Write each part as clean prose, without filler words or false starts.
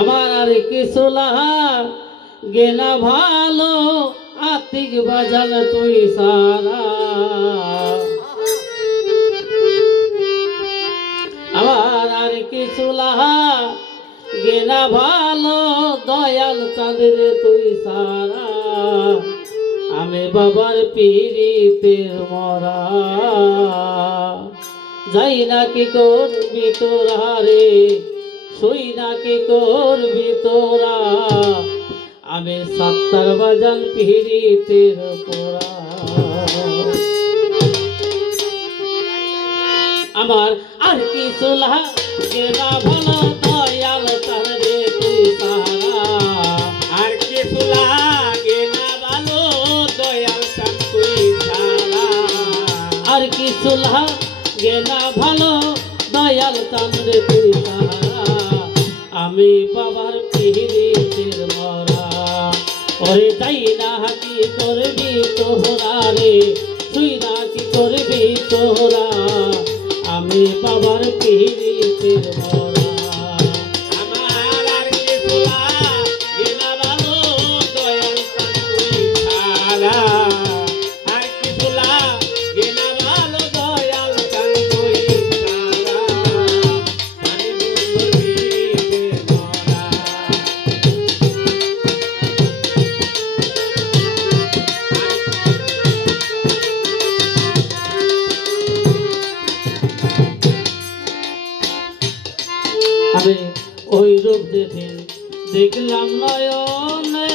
আমার আর কিছু গেনা ভালো আতিক বাজান তুই সারা আমার আর কিছু গেনা ভালো দয়াল চাঁদের তুই সারা আমি বাবার পিরিতের মরা যাই না কি করবি তোরা রে শুই না কি করবি তোরা আমি সত্তর বাজান পিরিতের পোড়া আমার আর কিছু গেনা ভালো দয়াল চাঁদরে তুই সারা আর কিছু লাগে না ভালো দয়াল চাঁদ তুই সারা আর কিছু গেনা ভালো দয়াল চাঁদরে তুই সারা আমি বাবার পিরিতের মরা ওরে তাই না কি করবি তোরা রে তুই না কি করবি তোরা আমি বাবার পিরিতের মরা আমার আর কিছু লাগে না ভালো দয়াল চাঁদ তুই সারা আর কিছু লাগে না ভালো দয়াল চাঁদ তুই সারা আমি বন্ধুর পিরিতের মরা আমি ওই রূপ যেদিন দেখলাম নয়নে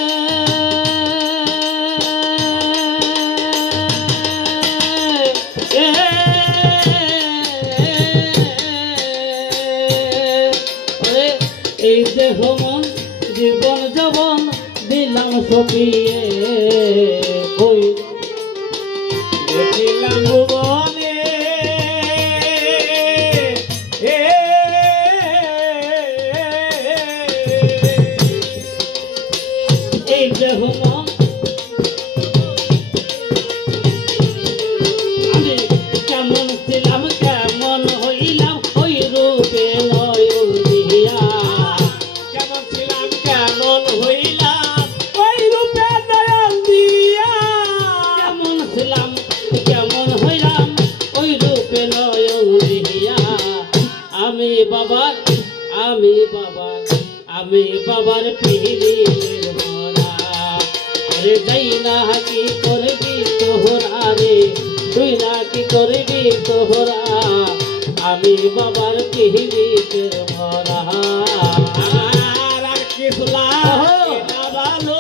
এই দেহ মন জীবন যবন দিলাম সপিয়ে ওই দেখিলাম ভুবনে এই দেহ মন আমি কেমন ছিলাম কেমন হইলাম ওই রূপে নয়ন দিয়া কেমন ছিলাম কেমন হইলাম ওই রূপে দয়াল দিয়া কেমন ছিলাম কেমন হইলাম ওই রূপে নয়ন দিয়া আমি বাবার পিরিতের মরা রে যাই না কি করবি তোহরা রে তুই না কি করবি তোহরা আমি বাবার পিরিতের মরা আমার আর কিছু লাগে না ভালো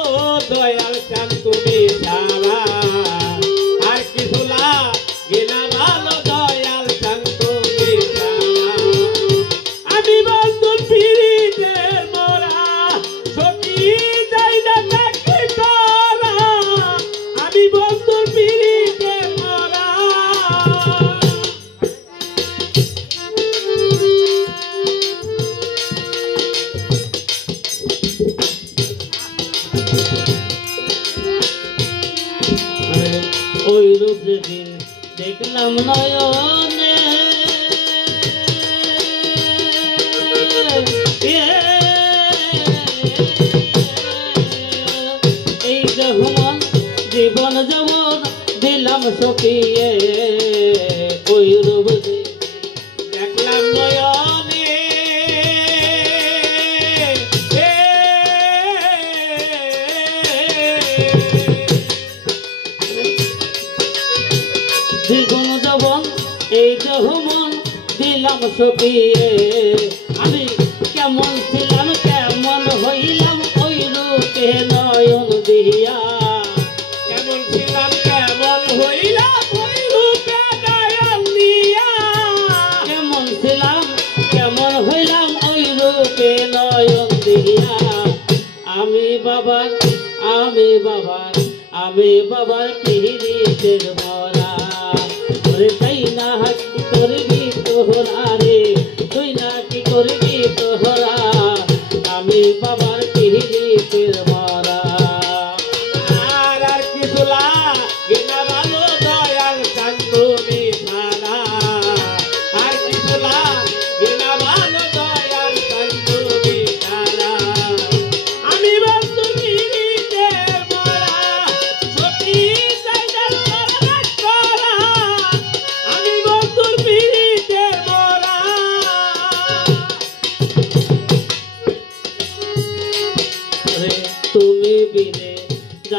দয়াল চাঁদ তুমি সারা আর কিছু লাগে না ভালো দয়াল চাঁদ তুমি সারা আমি বন্ধুর পিরিতের মরা সখী যাই না থাকি তোরা আমি বন্ধুর পিরিতের মরা ওই রূপ যেদিন দেখলাম নয়নে এই যখন জীবন যমন দিলাম সকিয়ে ওই রূপ দেখলাম নয়নে দ্বিগুণ যবন এই যখন দিলাম সকিয়ে আমি কেমন ছিলাম কেমন হইলাম ওই রূপে নয়ন দিয়া কেমন ছিলাম কেমন হইলাম ওই রূপে দয়াল দিয়া কেমন ছিলাম কেমন হইলাম ওই রূপে নয়ন দিয়া আমি বাবার পিরিতের মরা ওরে তাই না কি করবি তোহরা রে তুই না কি করবি তোহরা আমি বাবার পিরিতের মরা আর কিছু লাগে না ভালো দয়াল চাঁদ তুমি সারা আর কিছু লাগে না ভালো দয়াল চাঁদ তুমি সারা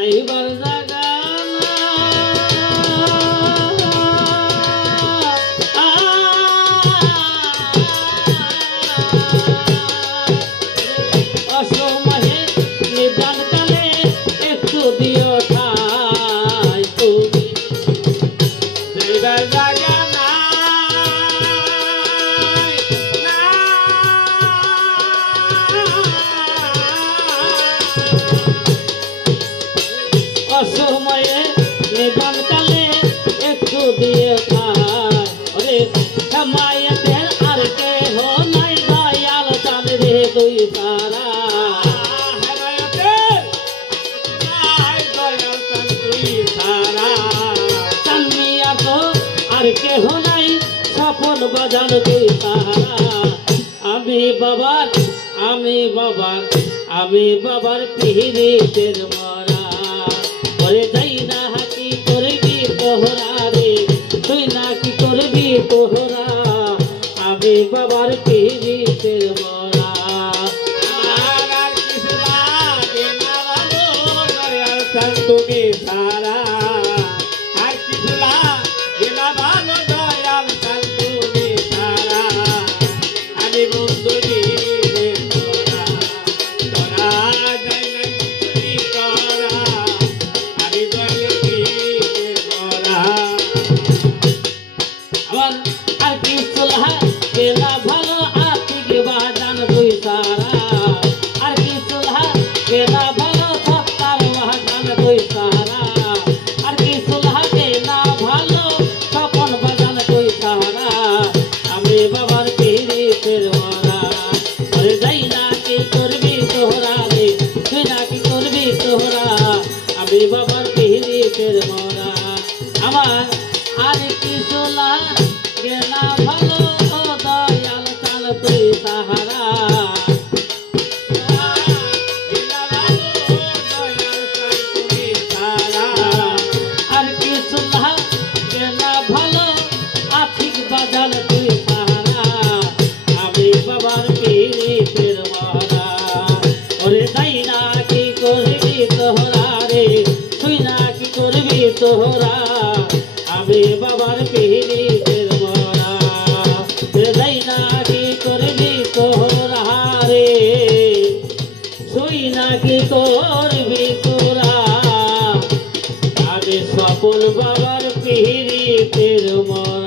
যাইবার জায়গা না অসময়ে নিদান কালে একটু দিও ঠাই তুমি যাইবার জায়গা অসময়ে নিদান কালে একটু দিয়ে খায় মায়েদের আর কে হো নাই দয়াল চাঁদ রে তুই সারা চান্দিয়া তো আর কে হো নাই সফল বাজান তুই সারা আমি বাবার পিহিরিতের মরা করে যাই না হাকি করবি তোহরা রে তুই না কি করবি তোহরা আমি বাবার পিহিরিতের মরা তুমি সারা আর কিছু লাগে না ভালো দয়াল চাল তুমি সারা আমি বন্ধু দিলে তোরা তোরা যাই না তুমি করা আমি দয়াল দিলে তোরা আমার আর কিছু লাগে না ভালো আর্থিক বাজান তুই সারা আর কিছু লাগে না ভালো সত্তার বাজান তুই সারা আর কিছু লাগে না ভালো স্বপন বাজান তুই সারা আমি বাবার পিহিরিতের মরা করে যাই না কি করবি তোহরা রে তুই না কি করবি তোহরা আমি বাবার পিহিরিতের মরা আমার আর কিছু লাগে না ভালো দয়াল চাল তুই সাহারা আর কিছু লাগে না ভালো আর্থিক বাজার তুই সাহারা আমি বাবার পিহিরিতের মরা ওরে তাই না কি করবি তোহরা রে তুই না কি করবি তোহরা আমি বাবার পিহিরিতের মরা তাই না কি করবি তোহরা রে তুই না কি করবি তোরা আমি সফল বাবার পিহিরিতের মরা।